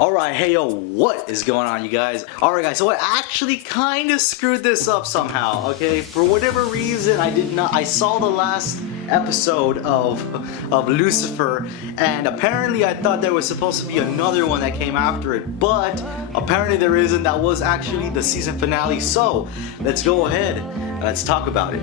Alright, hey yo, what is going on, you guys? Alright guys, so I actually kind of screwed this up somehow, okay? For whatever reason, I saw the last episode of Lucifer, and apparently I thought there was supposed to be another one that came after it, but apparently there isn't. That was actually the season finale, so let's go ahead and let's talk about it.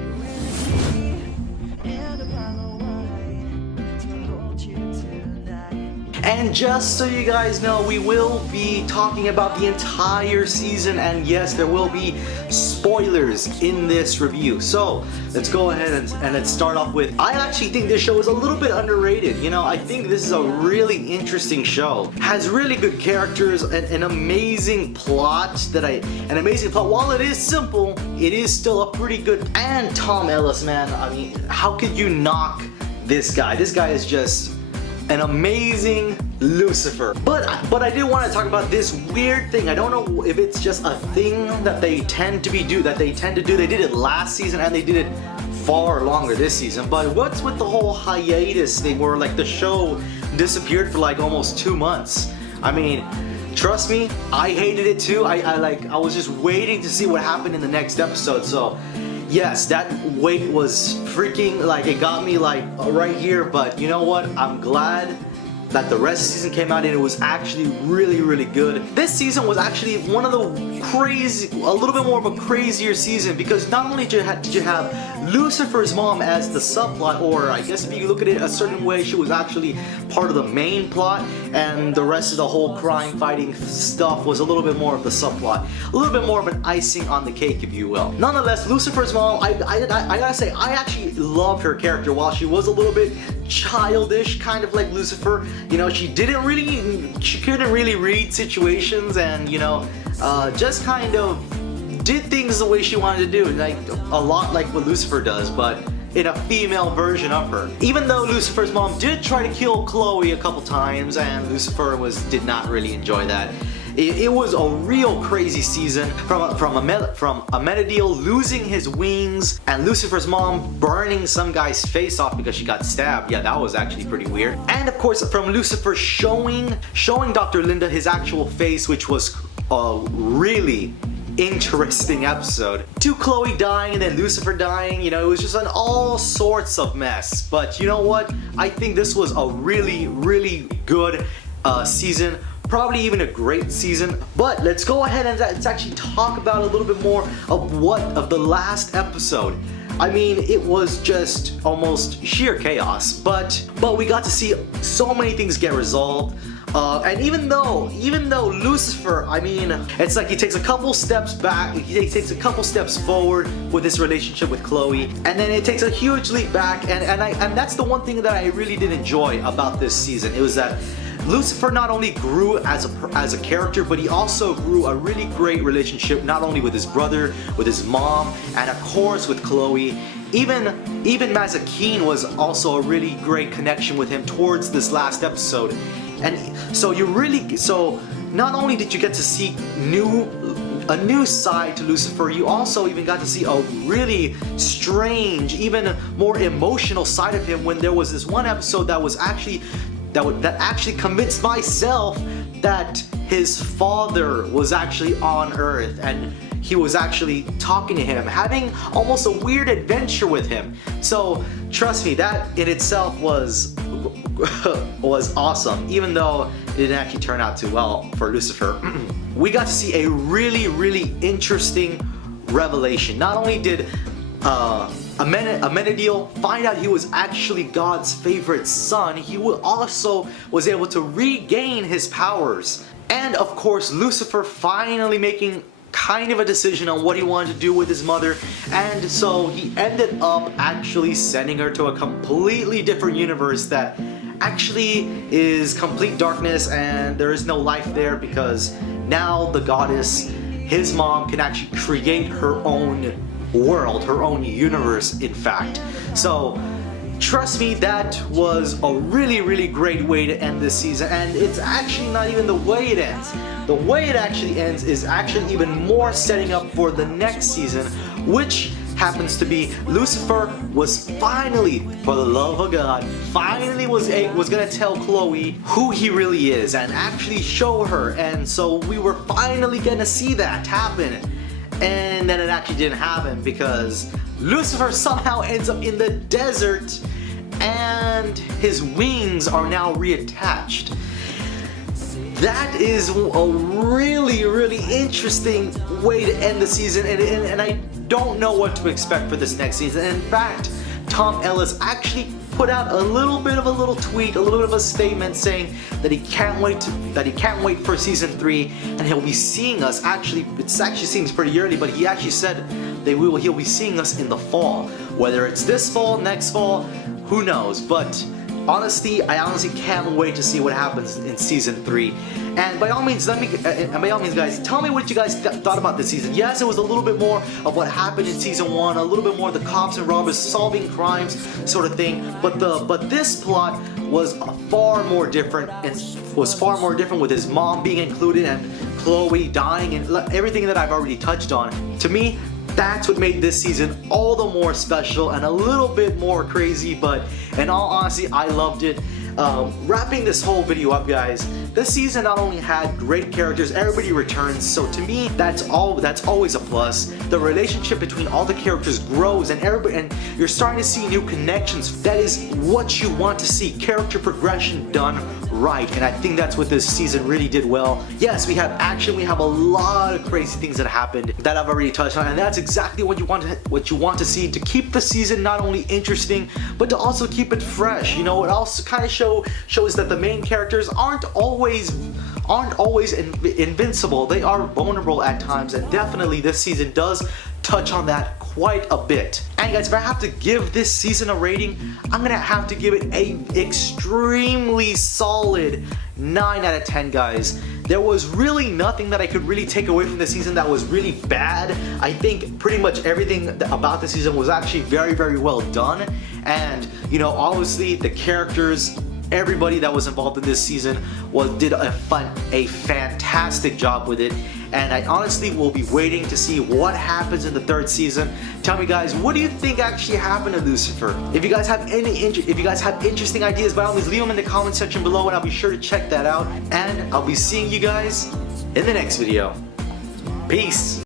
And just so you guys know, we will be talking about the entire season, and yes, there will be spoilers in this review. So let's go ahead and let's start off with, I actually think this show is a little bit underrated. You know, I think this is a really interesting show. Has really good characters, an amazing plot While it is simple, it is still a pretty good. And Tom Ellis, man, I mean, how could you knock this guy? This guy is just an amazing Lucifer. But I did want to talk about this weird thing. I don't know if it's just a thing that they tend to do. They did it last season and they did it far longer this season. But what's with the whole hiatus thing where like the show disappeared for like almost 2 months? I mean, trust me, I hated it too. I was just waiting to see what happened in the next episode. So yes, that wait was freaking, like, it got me like right here, but you know what? I'm glad that the rest of the season came out and it was actually really good. This season was actually one of the a little bit more of a crazier season, because not only did you have Lucifer's mom as the subplot, or I guess if you look at it a certain way, she was actually part of the main plot, and the rest of the whole crime fighting stuff was a little bit more of the subplot, a little bit more of an icing on the cake, if you will. Nonetheless, Lucifer's mom, I gotta say, I actually loved her character. While she was a little bit childish, kind of like Lucifer, you know, she couldn't really read situations, and you know, just kind of did things the way she wanted to do, like a lot like what Lucifer does, but in a female version of her. Even though Lucifer's mom did try to kill Chloe a couple times, and Lucifer did not really enjoy that. It was a real crazy season, from Amenadiel losing his wings and Lucifer's mom burning some guy's face off because she got stabbed. Yeah, that was actually pretty weird. And of course, from Lucifer showing Dr. Linda his actual face, which was a really interesting episode, to Chloe dying and then Lucifer dying. You know, it was just an all sorts of mess. But you know what? I think this was a really good season. Probably even a great season. But let's go ahead and let's actually talk about a little bit more of the last episode. I mean, it was just almost sheer chaos, but we got to see so many things get resolved. And even though Lucifer, I mean, it's like he takes a couple steps back, he takes a couple steps forward with this relationship with Chloe, and then it takes a huge leap back, and that's the one thing that I really did enjoy about this season. It was that Lucifer not only grew as a character, but he also grew a really great relationship, not only with his brother, with his mom, and of course with Chloe. Even Mazakeen was also a really great connection with him towards this last episode. And so not only did you get to see a new side to Lucifer, you also even got to see a really strange, even more emotional side of him, when there was this one episode that actually convinced myself that his father was actually on Earth, and he was actually talking to him, having almost a weird adventure with him. So trust me, that in itself was awesome, even though it didn't actually turn out too well for Lucifer. We got to see a really interesting revelation. Not only did Amenadiel find out he was actually God's favorite son, he also was able to regain his powers. And of course, Lucifer finally making kind of a decision on what he wanted to do with his mother, and so he ended up actually sending her to a completely different universe that actually is complete darkness, and there is no life there, because now the goddess, his mom, can actually create her own world, her own universe, in fact. So trust me, that was a really great way to end this season, and it's actually not even the way it ends. The way it actually ends is actually even more setting up for the next season, which happens to be Lucifer was finally, for the love of God, finally was gonna tell Chloe who he really is and actually show her, and so we were finally gonna see that happen. And then it actually didn't happen because Lucifer somehow ends up in the desert and his wings are now reattached. That is a really interesting way to end the season, and I don't know what to expect for this next season. In fact, Tom Ellis actually put out a little bit of a tweet, a little bit of a statement saying that he can't wait for season 3, and he'll be seeing us. Actually, it actually seems pretty early, but he actually said that he'll be seeing us in the fall. Whether it's this fall, next fall, who knows? But honestly, I honestly can't wait to see what happens in season 3. And by all means, guys, tell me what you guys thought about this season. Yes, it was a little bit more of what happened in season 1, a little bit more of the cops and robbers solving crimes sort of thing. But this plot was far more different, and was far more different with his mom being included and Chloe dying and everything that I've already touched on. To me, that's what made this season all the more special and a little bit more crazy, but in all honesty, I loved it. Wrapping this whole video up, guys, this season not only had great characters, everybody returns, so to me, that's always a plus. The relationship between all the characters grows, and you're starting to see new connections. That is what you want to see, character progression done right, and I think that's what this season really did well. Yes, we have action, we have a lot of crazy things that happened that I've already touched on, and that's exactly what you want to see to keep the season not only interesting, but to also keep it fresh. You know, it also kind of shows that the main characters aren't always invincible. They are vulnerable at times, and definitely this season does touch on that quite a bit. And guys, if I have to give this season a rating, I'm gonna have to give it a extremely solid 9 out of 10, guys. There was really nothing that I could really take away from the season that was really bad. I think pretty much everything about the season was actually very well done. And you know, obviously the characters, everybody that was involved in this season did a fantastic job with it, and I honestly will be waiting to see what happens in the 3rd season. Tell me, guys, what do you think actually happened to Lucifer? If you guys have interesting ideas, by all means leave them in the comment section below, and I'll be sure to check that out. And I'll be seeing you guys in the next video. Peace.